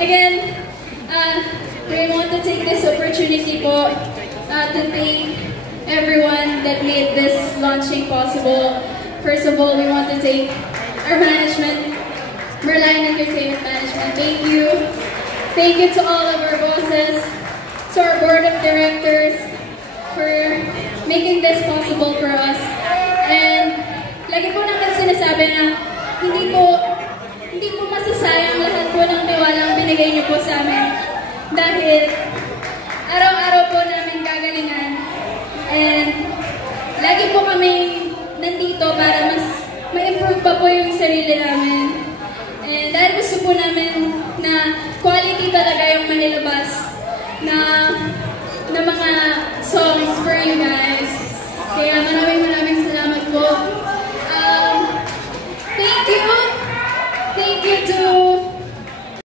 Again, we want to take this opportunity po to thank everyone that made this launching possible. First of all, we want to thank our management, Merlion Entertainment Management. Thank you. Thank you to all of our bosses, to our board of directors for making this possible for us. And lagi po namin sinasabi na hindi po masasayang lahat po ng tiwalang binigay niyo po sa amin. Dahil araw-araw po namin gagalingan. And lagi po kami nandito para mas ma-improve pa po yung sarili namin. And dahil gusto po namin na quality talaga yung manilabas, na